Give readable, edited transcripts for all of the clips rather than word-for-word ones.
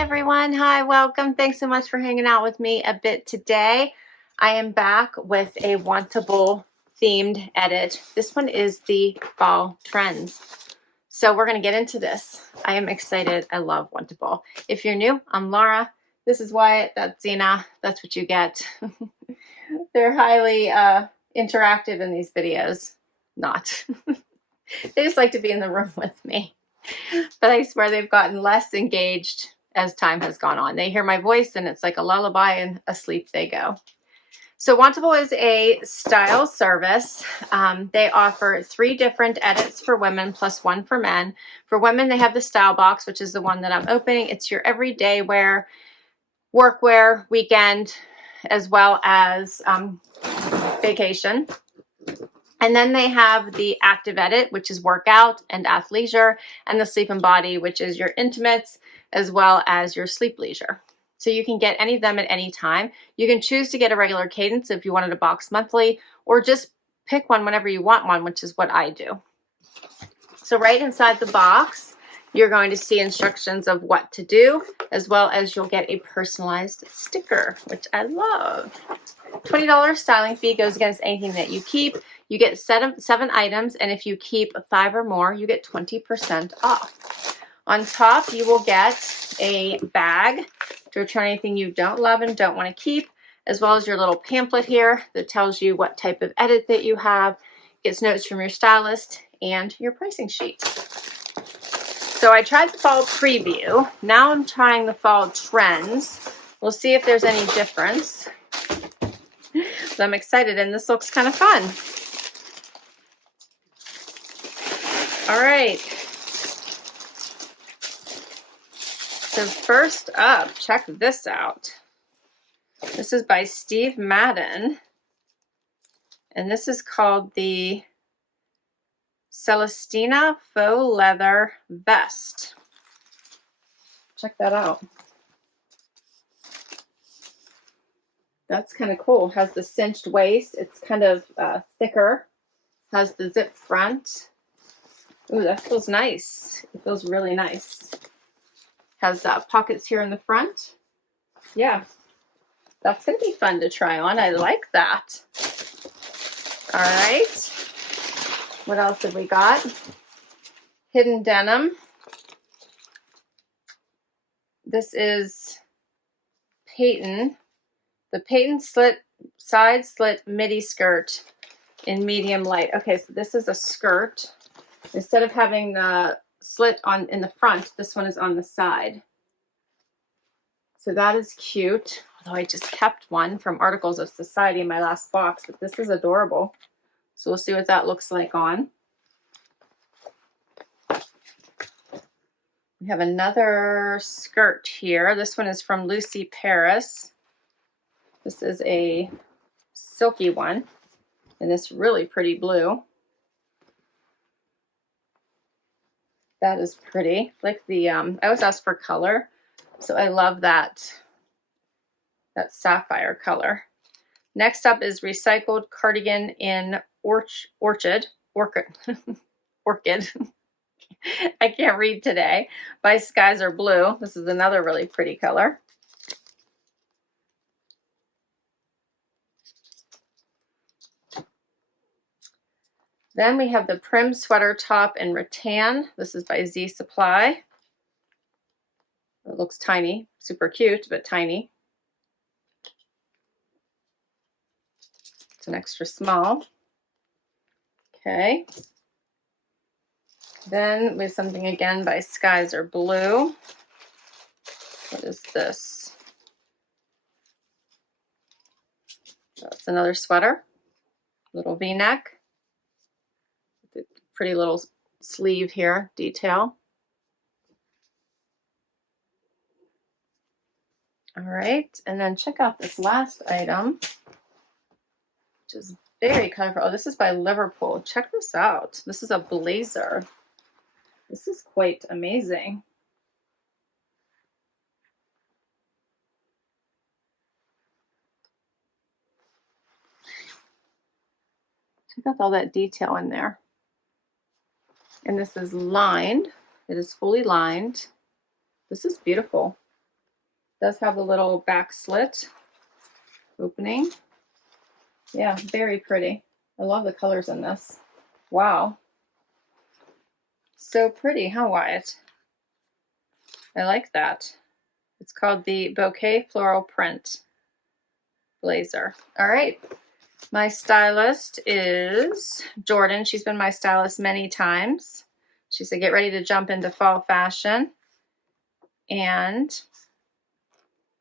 everyone. Hi, welcome. Thanks so much for hanging out with me a bit today. I am back with a Wantable themed edit. This one is the fall trends. So we're going to get into this. I am excited. I love Wantable. If you're new, I'm Laura. This is Wyatt. That's Zena. That's what you get. They're highly interactive in these videos. Not. They just like to be in the room with me. But I swear they've gotten less engaged as time has gone on. They hear my voice and it's like a lullaby and asleep they go. So Wantable is a style service. They offer 3 different edits for women plus 1 for men. For women, they have the style box, which is the one that I'm opening. It's your everyday wear, work wear, weekend, as well as vacation. And then they have the active edit, which is workout and athleisure, and the sleep and body, which is your intimates, as well as your sleep leisure. So you can get any of them at any time. You can choose to get a regular cadence if you wanted a box monthly, or just pick one whenever you want one, which is what I do. So right inside the box, you're going to see instructions of what to do, as well as you'll get a personalized sticker, which I love. $20 styling fee goes against anything that you keep. You get 7 items, and if you keep 5 or more, you get 20% off. On top, you will get a bag to return anything you don't love and don't want to keep, as well as your little pamphlet here that tells you what type of edit that you have, gets notes from your stylist, and your pricing sheet. So I tried the fall preview. Now I'm trying the fall trends. We'll see if there's any difference. So I'm excited, and this looks kind of fun. All right. So first up, check this out. This is by Steve Madden, and this is called the Celestina Faux Leather Vest. Check that out. That's kind of cool. It has the cinched waist. It's kind of thicker. Has the zip front. Ooh, that feels nice. It feels really nice. Has pockets here in the front. Yeah, that's going to be fun to try on. I like that. All right. What else have we got? Hidden denim. This is Peyton. The Peyton side slit midi skirt in medium light. Okay, so this is a skirt. Instead of having the slit in the front, this one is on the side. So that is cute. Although I just kept one from Articles of Society in my last box, but this is adorable. So we'll see what that looks like on. We have another skirt here. This one is from Lucy Paris. This is a silky one in this really pretty blue. That is pretty. Like the I always ask for color, so I love that sapphire color. Next up is recycled cardigan in orchid. Orchid. I can't read today. By Skies Are Blue. This is another really pretty color. Then we have the Prim Sweater Top in Rattan. This is by Z Supply. It looks tiny, super cute, but tiny. It's an extra small. Okay. Then we have something again by Skies Are Blue. What is this? That's another sweater. Little V-neck. Pretty little sleeve here, detail. All right, and then check out this last item, which is very colorful. Oh, this is by Liverpool. Check this out. This is a blazer. This is quite amazing. Check out all that detail in there. And this is lined. It is fully lined. This is beautiful. Does have a little back slit opening. Yeah, very pretty. I love the colors in this. Wow. So pretty, huh, Wyatt? I like that. It's called the Bouquet Floral Print Blazer. All right. My stylist is Jordan. She's been my stylist many times. She said, get ready to jump into fall fashion. And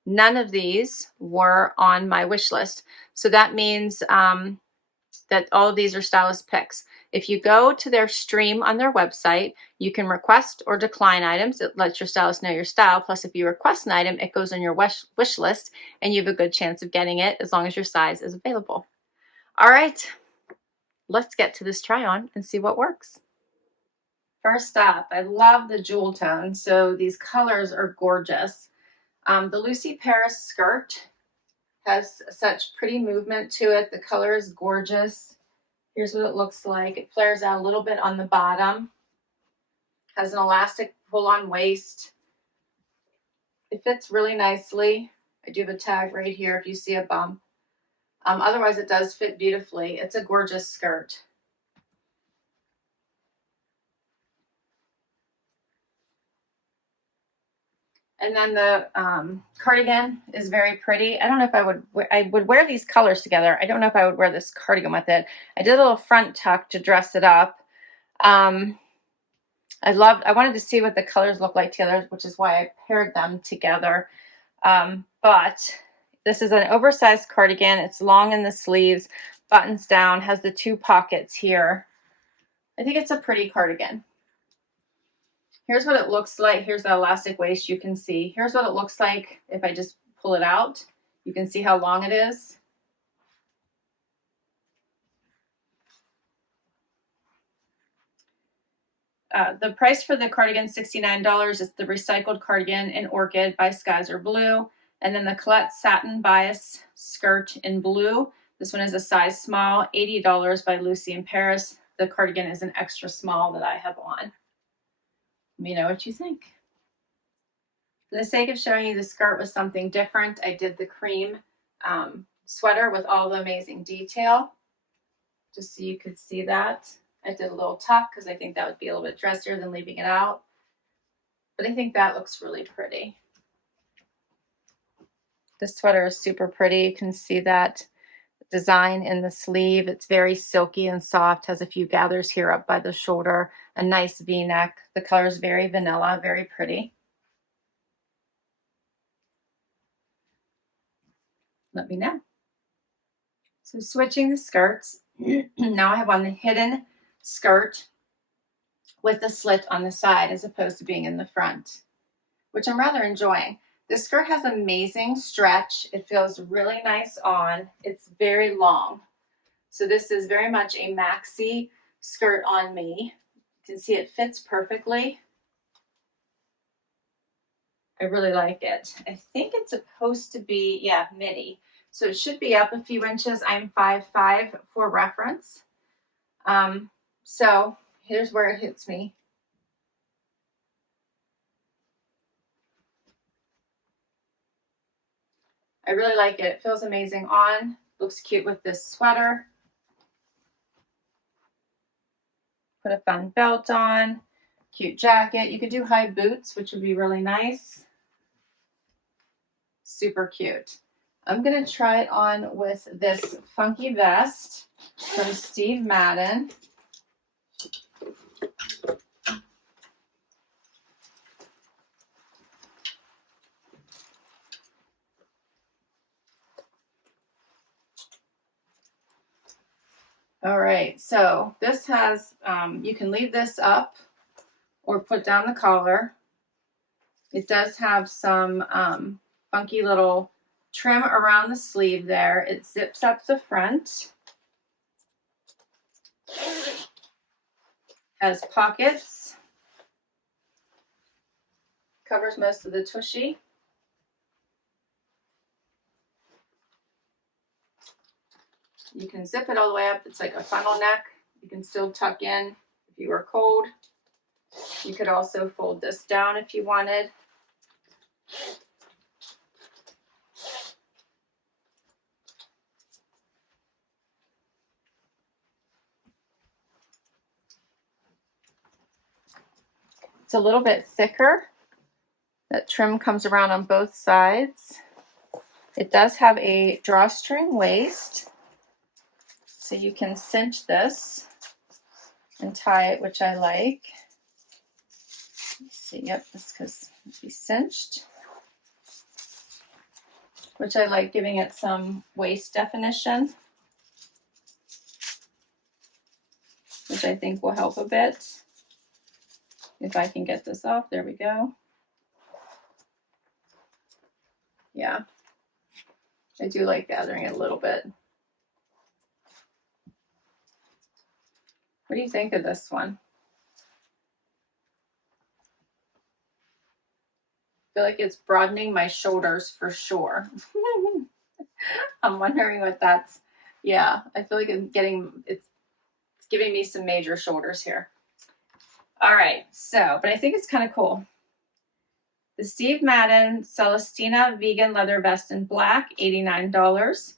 none of these were on my wish list. So that means that all of these are stylist picks. If you go to their stream on their website, you can request or decline items. It lets your stylist know your style. Plus, if you request an item, it goes on your wish list, and you have a good chance of getting it as long as your size is available. All right, let's get to this try on and see what works. First up, I love the jewel tone. So these colors are gorgeous. The Lucy Paris skirt has such pretty movement to it. The color is gorgeous. Here's what it looks like. It flares out a little bit on the bottom. Has an elastic pull-on waist. It fits really nicely. I do have a tag right here if you see a bump. Otherwise, it does fit beautifully. It's a gorgeous skirt. And then the cardigan is very pretty. I don't know if I would wear these colors together. I don't know if I would wear this cardigan with it. I did a little front tuck to dress it up. I wanted to see what the colors look like together, which is why I paired them together. But this is an oversized cardigan. It's long in the sleeves, buttons down, has the 2 pockets here. I think it's a pretty cardigan. Here's what it looks like. Here's the elastic waist you can see. Here's what it looks like if I just pull it out. You can see how long it is. The price for the cardigan is $69. It's the recycled cardigan in Orchid by Skies Are Blue. And then the Colette Satin Bias skirt in blue. This one is a size small, $80 by Lucy in Paris. The cardigan is an extra small that I have on. Let me know what you think. For the sake of showing you the skirt with something different, I did the cream sweater with all the amazing detail, just so you could see that. I did a little tuck because I think that would be a little bit dressier than leaving it out. But I think that looks really pretty. This sweater is super pretty. You can see that design in the sleeve. It's very silky and soft, has a few gathers here up by the shoulder, a nice V-neck. The color is very vanilla, very pretty. Let me know. So switching the skirts, now I have on the hidden skirt with the slit on the side as opposed to being in the front, which I'm rather enjoying. This skirt has amazing stretch. It feels really nice on. It's very long. So this is very much a maxi skirt on me. You can see it fits perfectly. I really like it. I think it's supposed to be, yeah, midi. So it should be up a few inches. I'm 5'5" for reference. So here's where it hits me. I really like it. It feels amazing on. Looks cute with this sweater. Put a fun belt on. Cute jacket. You could do high boots, which would be really nice. Super cute. I'm going to try it on with this funky vest from Steve Madden. All right, so this has, you can leave this up or put down the collar. It does have some funky little trim around the sleeve there. It zips up the front. Has pockets. Covers most of the tushy. You can zip it all the way up. It's like a funnel neck. You can still tuck in if you were cold. You could also fold this down if you wanted. It's a little bit thicker. That trim comes around on both sides. It does have a drawstring waist, so you can cinch this and tie it, which I like. Let's see, yep, that's because it'll be cinched, which I like, giving it some waist definition, which I think will help a bit. If I can get this off, there we go. Yeah, I do like gathering it a little bit. What do you think of this one? I feel like it's broadening my shoulders for sure. I'm wondering what that's, yeah, I feel like it's giving me some major shoulders here. All right, so, but I think it's kind of cool. The Steve Madden Celestina Vegan Leather Vest in black, $89.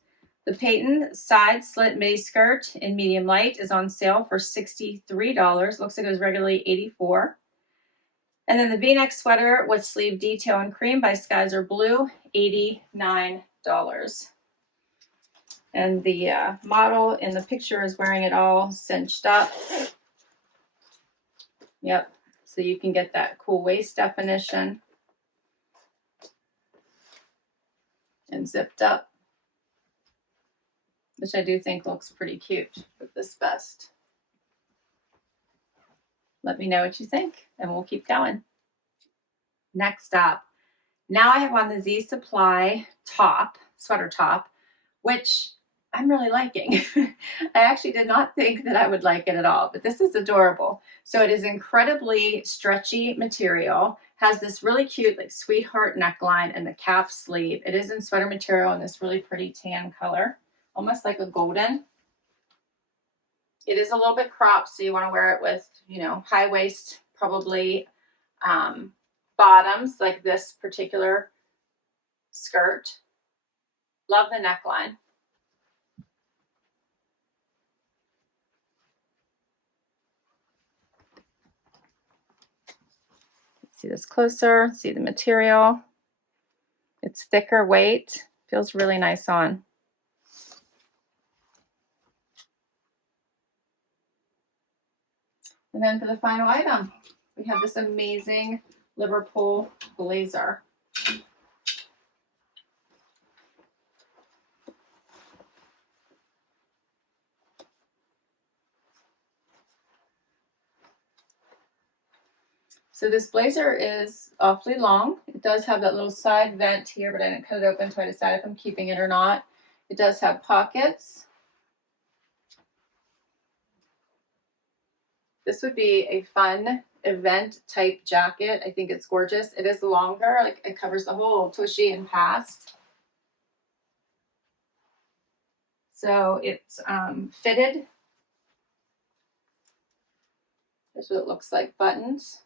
The Peyton Side Slit Midi Skirt in medium light is on sale for $63. Looks like it was regularly $84. And then the V-neck sweater with sleeve detail in cream by Skyzer Blue, $89. And the model in the picture is wearing it all cinched up. Yep, so you can get that cool waist definition. And zipped up, which I do think looks pretty cute with this vest. Let me know what you think, and we'll keep going. Next up, now I have on the Z Supply top, sweater top, which I'm really liking. I actually did not think that I would like it at all, but this is adorable. So it is incredibly stretchy material, has this really cute like sweetheart neckline and the cap sleeve. It is in sweater material in this really pretty tan color, almost like a golden. It is a little bit cropped, so you want to wear it with, you know, high waist, probably bottoms like this particular skirt. Love the neckline. See this closer, see the material. It's thicker weight, feels really nice on. And then for the final item, we have this amazing Liverpool blazer. So this blazer is awfully long. It does have that little side vent here, but I didn't cut it open until I decided if I'm keeping it or not. It does have pockets. This would be a fun event type jacket. I think it's gorgeous. It is longer, like it covers the whole tushy and past. So it's fitted. That's what it looks like, buttons.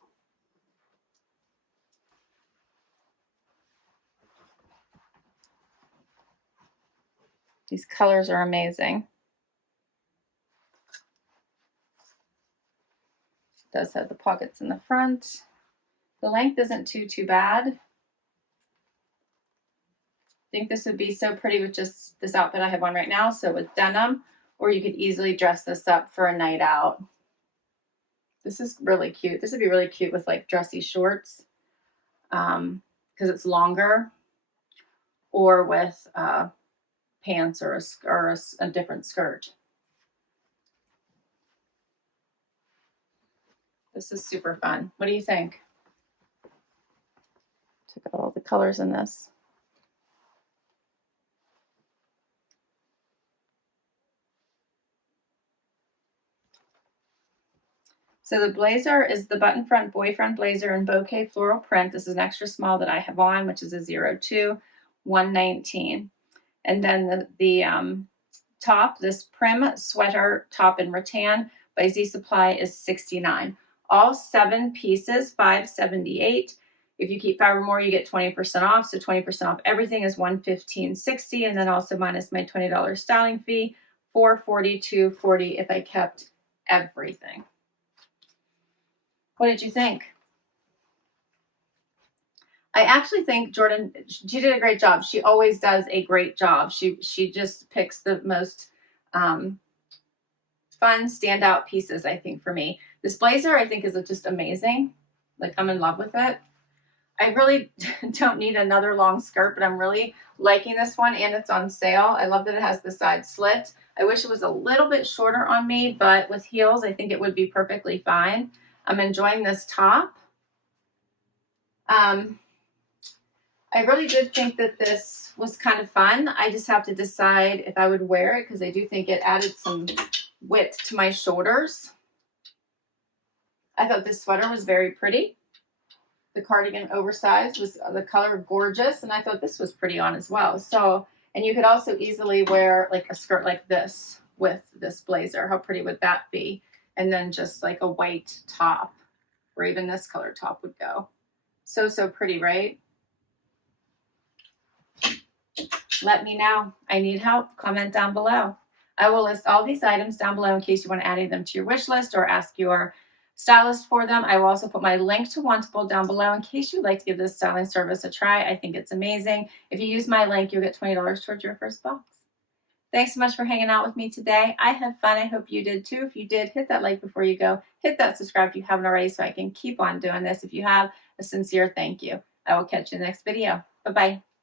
These colors are amazing. It does have the pockets in the front. The length isn't too bad. I think this would be so pretty with just this outfit I have on right now, so with denim, or you could easily dress this up for a night out. This is really cute. This would be really cute with like dressy shorts because it's longer, or with pants or a different skirt. This is super fun. What do you think? Check out all the colors in this. So the blazer is the button front boyfriend blazer in bouquet floral print. This is an extra small that I have on, which is a 02, $119. And then the top, this prim sweater top in rattan by Z Supply is $69. All 7 pieces, $578. If you keep 5 or more, you get 20% off. So 20% off everything is $115.60, and then also minus my $20 styling fee, $442.40 if I kept everything. What did you think? I actually think Jordan, she did a great job. She always does a great job. She just picks the most fun standout pieces, I think, for me. This blazer, I think, is just amazing. Like, I'm in love with it. I really don't need another long skirt, but I'm really liking this one, and it's on sale. I love that it has the side slit. I wish it was a little bit shorter on me, but with heels, I think it would be perfectly fine. I'm enjoying this top. I really did think that this was kind of fun. I just have to decide if I would wear it because I do think it added some width to my shoulders. I thought this sweater was very pretty. The cardigan oversized was the color gorgeous, and I thought this was pretty on as well. So, and you could also easily wear like a skirt like this with this blazer. How pretty would that be? And then just like a white top, or even this color top would go. So pretty, right? Let me know. I need help. Comment down below. I will list all these items down below in case you want to add them to your wish list or ask your stylist for them. I will also put my link to Wantable down below in case you'd like to give this styling service a try. I think it's amazing. If you use my link, you'll get $20 towards your first box. Thanks so much for hanging out with me today. I had fun. I hope you did too. If you did, hit that like before you go. Hit that subscribe if you haven't already so I can keep on doing this. If you have, a sincere thank you. I will catch you in the next video. Bye-bye.